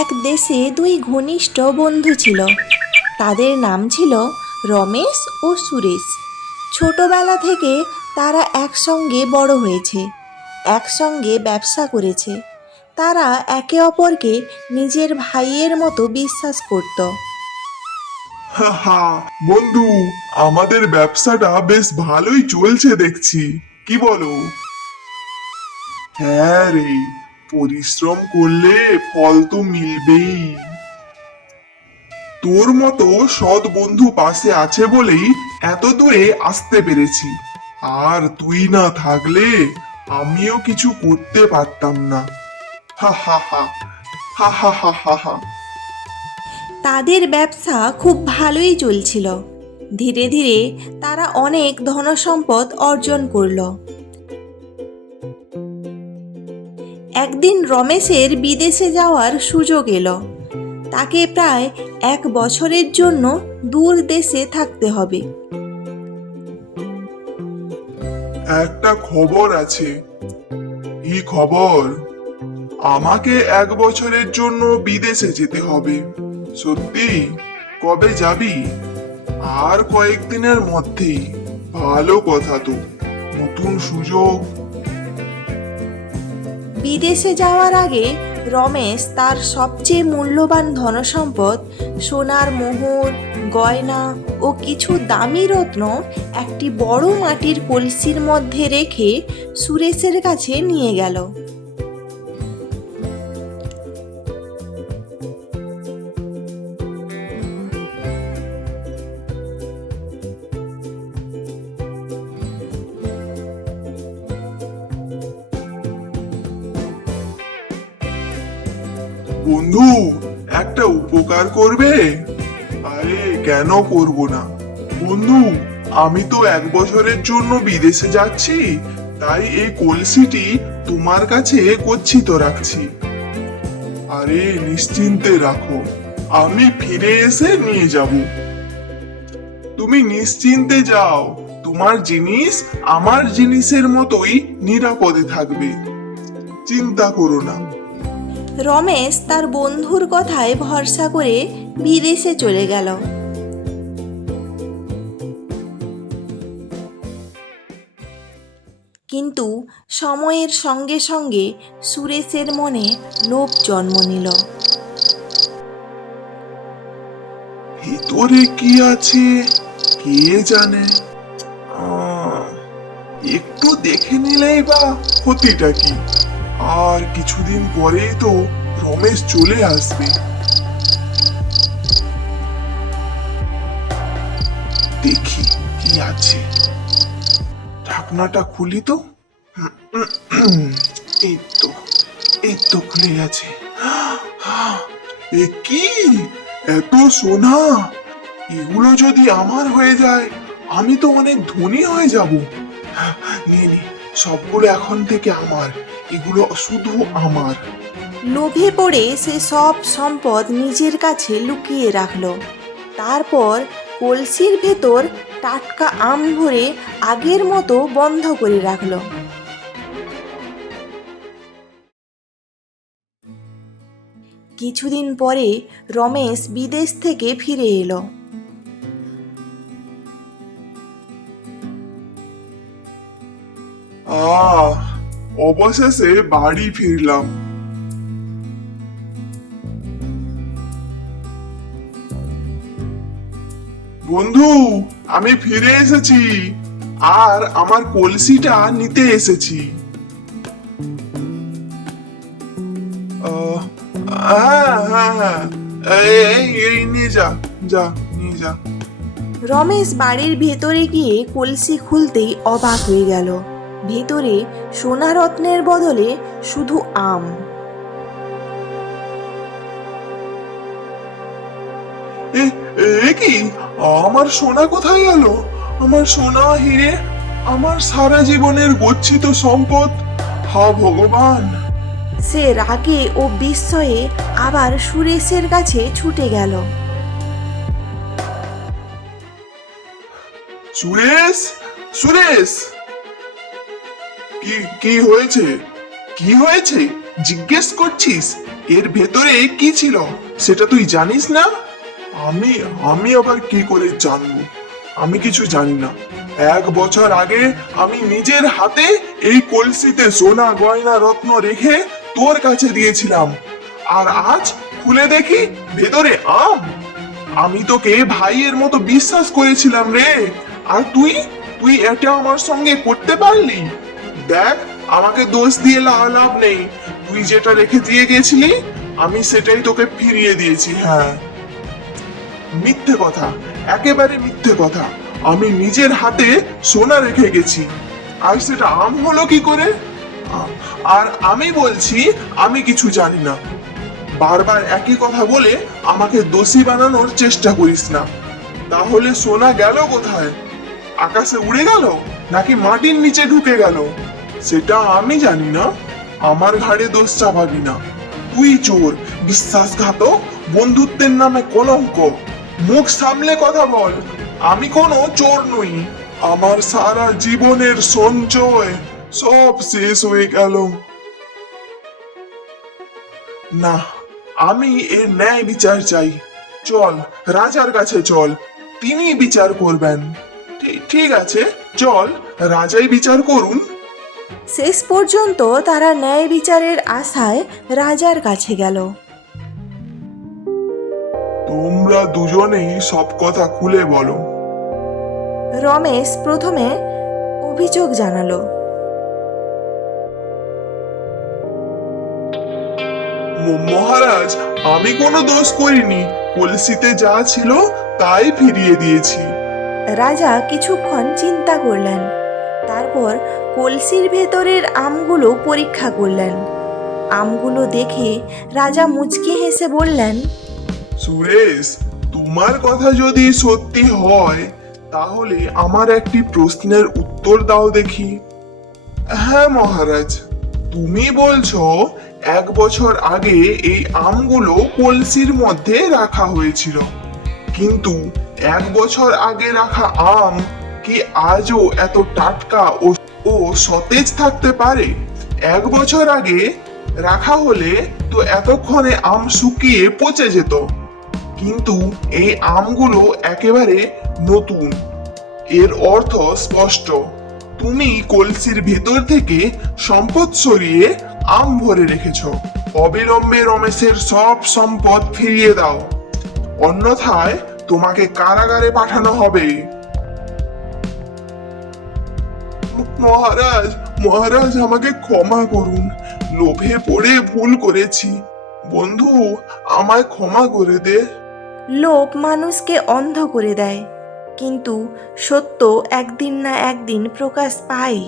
এক দেশে দুই ঘনিষ্ঠ বন্ধু ছিল। তাদের নাম ছিল রমেশ ও সুরেশ। ছোটবেলা থেকে তারা একসঙ্গে বড় হয়েছে, একসঙ্গে ব্যবসা করেছে। তারা একে অপরকে নিজের ভাইয়ের মতো বিশ্বাস করত। হা, বন্ধু, আমাদের ব্যবসাটা বেশ ভালোই চলছে দেখছি, কি বলো? হ্যাঁ রে, পরিশ্রম করলে ফল তো মিলবেই। তোর মতো সৎ বন্ধু পাশে আছে বলেই এত দূরে আসতে পেরেছি। আর তুই না থাকলে আমিও কিছু করতে পারতাম না। হা হা হা, হা হা হা হা হা। তাদের ব্যবসা খুব ভালোই চলছিল। ধীরে ধীরে তারা অনেক ধনসম্পদ অর্জন করলো। একদিন রমেশের বিদেশে যাওয়ার সুযোগ এলো। তাকে প্রায় 1 বছরের জন্য দূর দেশে থাকতে হবে। একটা খবর আছে। কি খবর? আমাকে 1 বছরের জন্য বিদেশে যেতে হবে। সত্যি? কবে যাবি? আর কয়েকদিনের মধ্যেই। ভালো কথা তো, নতুন সুযোগ। বিদেশে যাওয়ার আগে রমেশ তার সবচেয়ে মূল্যবান ধনসম্পদ, সোনার মোহর, গয়না ও কিছু দামি রত্ন একটি বড় মাটির কলসির মধ্যে রেখে সুরেশের কাছে নিয়ে গেল। বন্ধু, একটা উপকার করবে? আরে কেন করব না বন্ধু, আমি তো 1 বছরের জন্য বিদেশে যাচ্ছি, তাই এই কলসিটি তোমার কাছে গচ্ছিত রাখছি। আরে নিশ্চিন্তে রাখো, আমি ফিরে এসে নিয়ে যাব। তুমি নিশ্চিন্তে যাও, তোমার জিনিস আমার জিনিসের মতোই নিরাপদে থাকবে, চিন্তা করো না। রমেশ তার বন্ধুর কথায় ভরসা করে বিদেশে চলে গেল। কিন্তু সময়ের সঙ্গে সঙ্গে সুরেশের মনে লোভ জন্ম নিল। ভিতরে কি আছে কে জানে। আহ, একটু দেখে নিলেই বা ক্ষতিটা কি? আর কিছুদিন পরেই তো রমেশ চলে আসবে। দেখি কি আছে। ঢাকনাটা খুলি তো। এই তো, এই তো খুলে গেছে। এ কি? এত সোনা! এগুলো যদি আমার হয়ে যায়, আমি তো অনেক ধনী হয়ে যাব। নিয়ে নি, সবগুলো এখন থেকে আমার। এগুলো শুধু আমার। লোভে পড়ে সে সব সম্পদ নিজের কাছে লুকিয়ে রাখল। তারপর কলসির ভেতর টাটকা আম ভরে আগের মতো বন্ধ করে রাখল। কিছুদিন পরে রমেশ বিদেশ থেকে ফিরে এলো। আহ, অবশেষে বাড়ি ফিরলাম। বন্ধু, আমি ফিরে এসেছি, আর আমার কলসিটা নিতে এসেছি। আহ, হ্যাঁ হ্যাঁ হ্যাঁ, এই নিয়ে যা, যা নিয়ে যা। রমেশ বাড়ির ভেতরে গিয়ে কলসি খুলতেই অবাক হয়ে গেল। ভেতরে সোনা রত্নের বদলে শুধু আম। এ এ কি? আমার সোনা কোথায় গেল? আমার সোনা হিরে, আমার সারা জীবনের গচ্ছিত সম্পদ। হা ভগবান! সে রাগে ও বিস্ময়ে আবার সুরেশের কাছে ছুটে গেল। সুরেশ, সুরেশ! কি কি হয়েছে? কি হয়েছে জিজ্ঞেস করছিস? এর ভেতরে কি ছিল সেটা তুই জানিস না? আমি আমি আবার কি করে জানবো? আমি কিছু জানি না। 1 বছর আগে আমি নিজের হাতে এই কলসিতে সোনা গয়না রত্ন রেখে তোর কাছে দিয়েছিলাম, আর আজ খুলে দেখি ভেতরে আম। আমি তোকে ভাইয়ের মতো বিশ্বাস করেছিলাম রে, আর তুই তুই এটা আমার সঙ্গে করতে পারলি? দেখ, আমাকে দোষ দিয়ে লাভ নেই। তুই যেটা রেখে দিয়ে গেছিলি আমি সেটাই তোকে ফিরিয়ে দিয়েছি। হ্যাঁ, মিথ্যে কথা, একেবারে মিথ্যে কথা। আমি নিজের হাতে সোনা রেখে গেছি, আর সেটা আম হলো কি করে? আর আমি বলছি আমি কিছু জানি না। বারবার একই কথা বলে আমাকে দোষী বানানোর চেষ্টা করিস না। তাহলে সোনা গেল কোথায়? আকাশে উড়ে গেল নাকি মাটির নিচে ঢুকে গেল সেটা আমি জানি না। আমার ঘাড়ে দোষ চাপাবি না। তুই চোর, বিশ্বাসঘাতক, বন্ধুত্বের নামে কলঙ্ক। মুখ সামলে কথা বল। আমি কোনো চোর নই। আমার সারা জীবনের সঞ্চয় সব শেষ হয়ে গেল। না, আমি এর ন্যায় বিচার চাই। চল, রাজার কাছে চল, তিনি বিচার করবেন। ঠিক আছে, চল, রাজাই বিচার করুন। শেষ পর্যন্ত তারা ন্যায় বিচারের আশায় রাজার কাছে গেল। তোমরা দুজনেই সব কথা খুলে বলো। রমেশ প্রথমে অভিযোগ জানালো। মহারাজ, আমি কোনো দোষ করিনি। কলসিতে যা ছিল তাই ফিরিয়ে দিয়েছি। রাজা কিছুক্ষণ চিন্তা করলেন, তারপর কলসির ভেতরের আমগুলো পরীক্ষা করলেন। আমগুলো দেখে রাজা মুচকি হেসে বললেন, সুরেশ, তোমার কথা যদি সত্যি হয় তাহলে আমার একটি প্রশ্নের উত্তর দাও দেখি। হ্যাঁ মহারাজ, তুমি বলছো 1 বছর আগে এই আমগুলো কলসির মধ্যে রাখা হয়েছিল, কিন্তু 1 বছর আগে রাখা আম কি আজও এত টাটকা ও সতেজ থাকতে পারে? 1 বছর আগে রাখা হলে তো এতক্ষণে আম শুকিয়ে পচে যেত, কিন্তু এই আমগুলো একেবারে নতুন। এর অর্থ স্পষ্ট। তুমি কলসির ভেতর থেকে সম্পদ সরিয়ে আম ভরে রেখেছ। অবিলম্বে রমেশের সব সম্পদ ফিরিয়ে দাও, অন্যথায় তোমাকে কারাগারে পাঠানো হবে। মহারাজ, মহারাজ, আমাকে ক্ষমা করুন। লোভে পড়ে ভুল করেছি। বন্ধু, আমায় ক্ষমা করে দে। লোভ মানুষকে অন্ধ করে দেয়, কিন্তু সত্য একদিন না একদিন প্রকাশ পায়।